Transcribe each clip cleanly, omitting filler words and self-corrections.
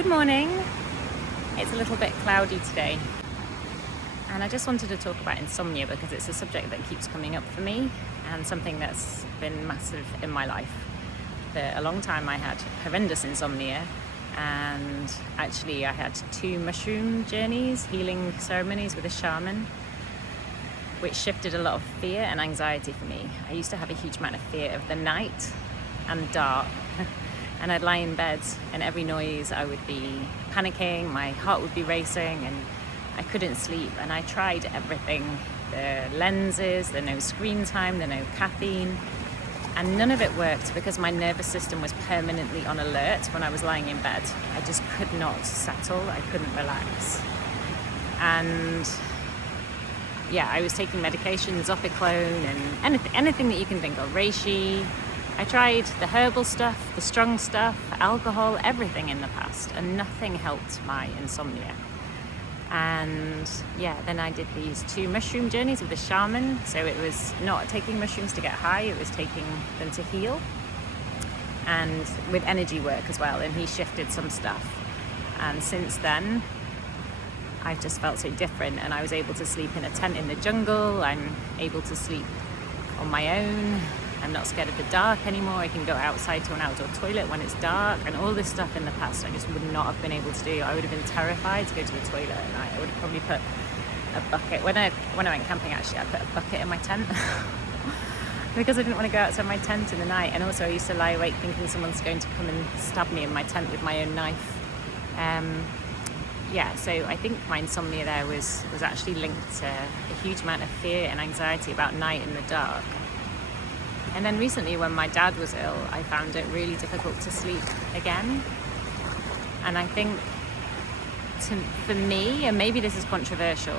Good morning. It's a little bit cloudy today, and I just wanted to talk about insomnia because it's a subject that keeps coming up for me and something that's been massive in my life. For a long time I had horrendous insomnia, and actually I had 2 mushroom journeys, healing ceremonies with a shaman, which shifted a lot of fear and anxiety for me. I used to have a huge amount of fear of the night and dark. And I'd lie in bed, and every noise I would be panicking, my heart would be racing, and I couldn't sleep. And I tried everything, the lenses, the no screen time, the no caffeine, and none of it worked because my nervous system was permanently on alert when I was lying in bed. I just could not settle, I couldn't relax. And yeah, I was taking medication, Zopiclone, and anything that you can think of, reishi. I tried the herbal stuff, the strong stuff, alcohol, everything in the past, and nothing helped my insomnia. And yeah, then I did these 2 mushroom journeys with a shaman. So it was not taking mushrooms to get high, it was taking them to heal, and with energy work as well. And he shifted some stuff. And since then, I've just felt so different, and I was able to sleep in a tent in the jungle. I'm able to sleep on my own. I'm not scared of the dark anymore. I can go outside to an outdoor toilet when it's dark, and all this stuff in the past I just would not have been able to do. I would have been terrified to go to the toilet at night. I would have probably put a bucket. When I went camping, actually, I put a bucket in my tent because I didn't want to go outside my tent in the night. And also I used to lie awake thinking someone's going to come and stab me in my tent with my own knife. So I think my insomnia there was actually linked to a huge amount of fear and anxiety about night in the dark. And then recently, when my dad was ill, I found it really difficult to sleep again. And I think for me, and maybe this is controversial,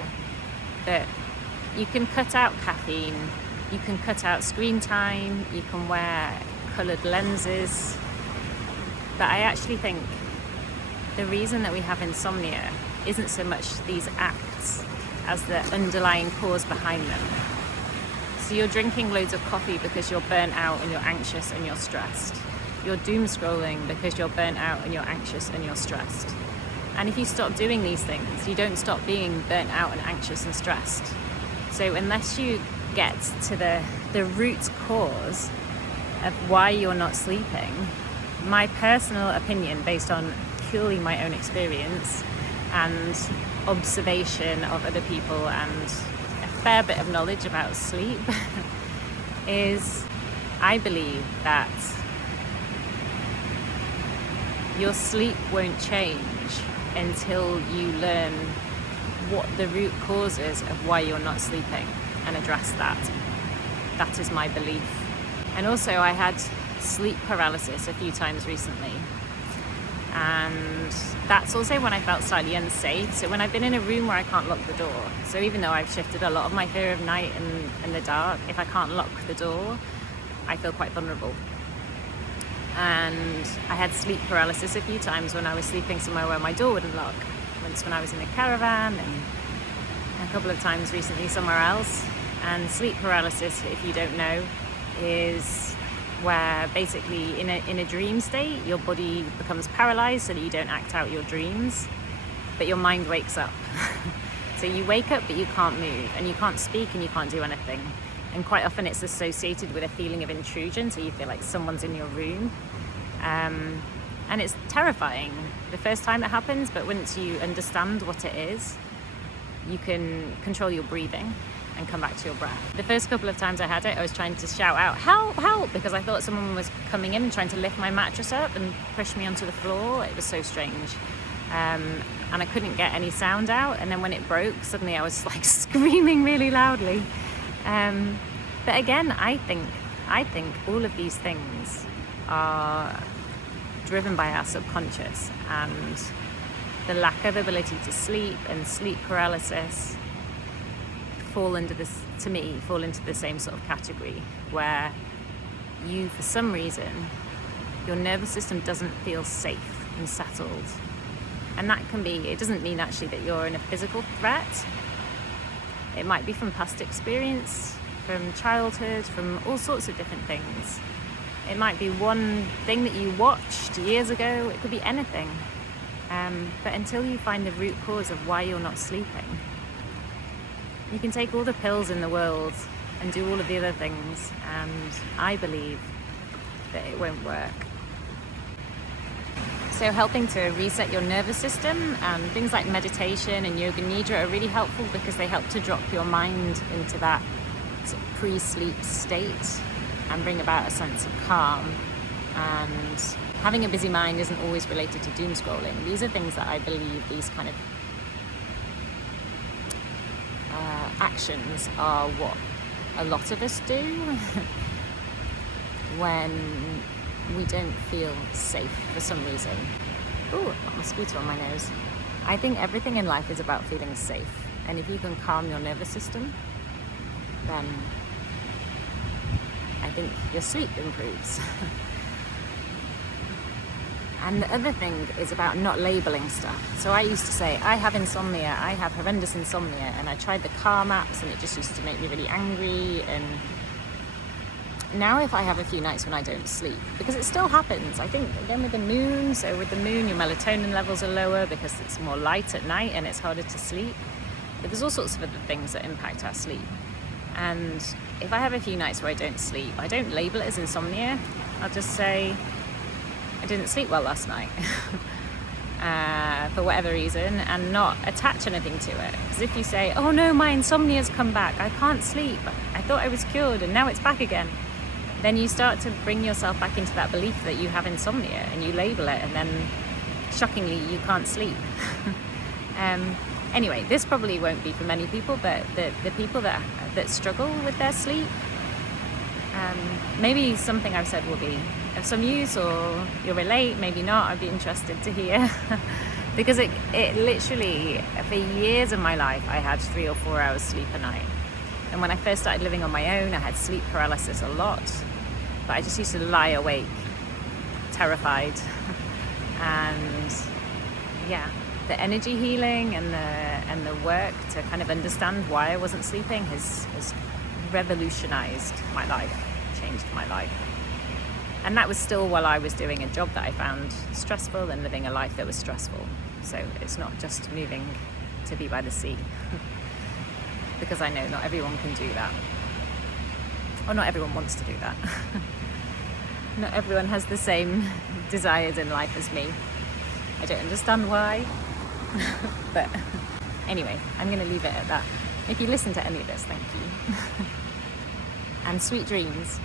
that you can cut out caffeine, you can cut out screen time, you can wear coloured lenses. But I actually think the reason that we have insomnia isn't so much these acts as the underlying cause behind them. So you're drinking loads of coffee because you're burnt out and you're anxious and you're stressed. You're doom scrolling because you're burnt out and you're anxious and you're stressed. And if you stop doing these things, you don't stop being burnt out and anxious and stressed. So unless you get to the root cause of why you're not sleeping, my personal opinion, based on purely my own experience and observation of other people and fair bit of knowledge about sleep, is I believe that your sleep won't change until you learn what the root cause is of why you're not sleeping and address that. That is my belief. And also I had sleep paralysis a few times recently, and that's also when I felt slightly unsafe. So when I've been in a room where I can't lock the door, so even though I've shifted a lot of my fear of night and the dark, if I can't lock the door, I feel quite vulnerable. And I had sleep paralysis a few times when I was sleeping somewhere where my door wouldn't lock. Once when I was in a caravan, and a couple of times recently somewhere else. And sleep paralysis, if you don't know, is where basically in a dream state, your body becomes paralyzed so that you don't act out your dreams, but your mind wakes up. So you wake up, but you can't move, and you can't speak, and you can't do anything. And quite often it's associated with a feeling of intrusion, so you feel like someone's in your room. And it's terrifying the first time it happens, but once you understand what it is, you can control your breathing and come back to your breath. The first couple of times I had it, I was trying to shout out, "Help, help," because I thought someone was coming in and trying to lift my mattress up and push me onto the floor. It was so strange. And I couldn't get any sound out. And then when it broke, suddenly I was like screaming really loudly. But again, I think all of these things are driven by our subconscious, and the lack of ability to sleep and sleep paralysis fall into the same sort of category, where you, for some reason, your nervous system doesn't feel safe and settled. And that can be, it doesn't mean actually that you're in a physical threat. It might be from past experience, from childhood, from all sorts of different things. It might be one thing that you watched years ago. It could be anything. But until you find the root cause of why you're not sleeping, you can take all the pills in the world and do all of the other things, and I believe that it won't work. So helping to reset your nervous system, and things like meditation and yoga nidra are really helpful because they help to drop your mind into that sort of pre-sleep state and bring about a sense of calm. And having a busy mind isn't always related to doom scrolling. These are things that I believe, these kind of actions are what a lot of us do when we don't feel safe for some reason. Ooh, I've got a mosquito on my nose. I think everything in life is about feeling safe. And if you can calm your nervous system, then I think your sleep improves. And the other thing is about not labeling stuff. So I used to say, I have insomnia, I have horrendous insomnia, and I tried the Calm apps and it just used to make me really angry. And now if I have a few nights when I don't sleep, because it still happens, I think again with the moon, so with the moon your melatonin levels are lower because it's more light at night and it's harder to sleep. But there's all sorts of other things that impact our sleep. And if I have a few nights where I don't sleep, I don't label it as insomnia. I'll just say, I didn't sleep well last night for whatever reason, and not attach anything to it. Because if you say, oh no, my insomnia's come back, I can't sleep, I thought I was cured and now it's back again, then you start to bring yourself back into that belief that you have insomnia and you label it, and then shockingly you can't sleep. Anyway, this probably won't be for many people, but the people that struggle with their sleep, maybe something I've said will be of some use, or you'll relate, maybe not. I'd be interested to hear. Because it literally, for years of my life, I had 3 or 4 hours sleep a night. And when I first started living on my own, I had sleep paralysis a lot. But I just used to lie awake, terrified. And yeah, the energy healing and the work to kind of understand why I wasn't sleeping has revolutionized my life, changed my life. And that was still while I was doing a job that I found stressful and living a life that was stressful. So it's not just moving to be by the sea. Because I know not everyone can do that. Or not everyone wants to do that. Not everyone has the same desires in life as me. I don't understand why. But anyway, I'm going to leave it at that. If you listen to any of this, thank you. And sweet dreams.